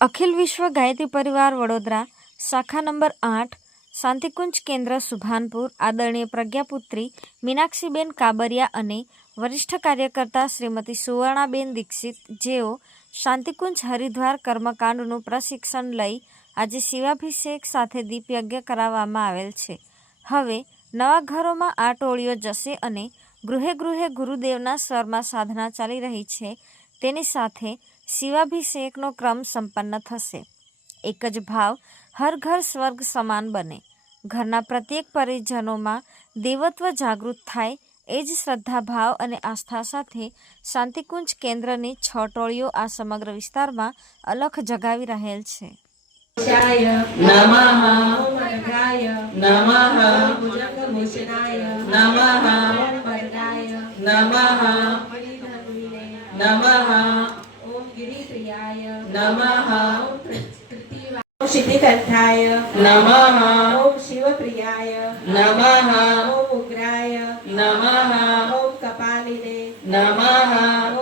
અખિલ વિશ્વ ગાયત્રી પરિવાર વડોદરા શાખા નંબર 8 શાંતિકુંજ કેન્દ્ર સુભાનપુર આદરણીય પ્રજ્ઞાપુત્રી મીનાક્ષીબેન કાબરિયા અને વરિષ્ઠ કાર્યકર્તા શ્રીમતી સુવર્ણાબેન દીક્ષિત જેઓ શાંતિકુંજ હરિદ્વાર કર્મકાંડનું પ્રશિક્ષણ લઈ આજે શિવાભિષેક સાથે દીપયજ્ઞ કરાવવામાં આવેલ છે। હવે નવા ઘરોમાં આ ટોળીઓ જશે અને ગૃહે ગૃહે ગુરુદેવના સ્વરમાં સાધના ચાલી રહી છે તેની સાથે શિવાભિષેકનો ક્રમ સંપન્ન થશે। એક જ ભાવ હર ઘર સ્વર્ગ સમાન બને, ઘરના પ્રત્યેક પરિજનોમાં દેવત્વ જાગૃત થાય એ જ શ્રદ્ધાભાવ અને આસ્થા સાથે શાંતિકુંજ કેન્દ્રની 6 ટોળીઓ આ સમગ્ર વિસ્તારમાં અલખ જગાવી રહેલ છે। सिद्धिकंठाय नमः ओम शिवप्रियाय नमः ओम उग्राय नमः ओम कपालिने नमः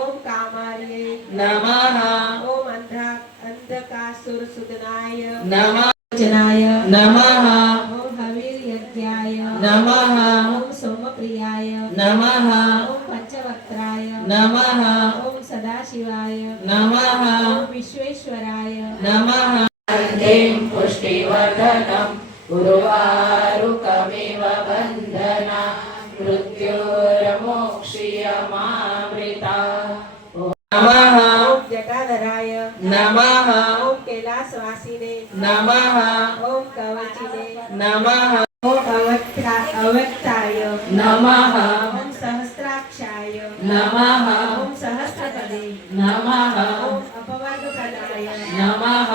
ओम कामार्ये नमः ओम अंधकासुरसुदनाय नमः जनाय नमः ओम हवीर यज्ञाय नमः ओम सोमप्रियाय नमः ओम पंचवक्त्राय नमः ओम सदाशिवाय नमः ओम विश्वेश्वराय नमः अर्धें पुष्टिवर्धनं गुरुवारुकमिव बन्धना मृत्युर्मोक्ष्यमामृता। नमः ओम जटाधराय नमः ओम कैलासवासिने नमः ओम कवचिने नमः ओम अवक्ताय नमः ओम सहस्राक्षाय नमः ओम सहस्रपदे नमः ओम अपवर्गप्रदाय नमः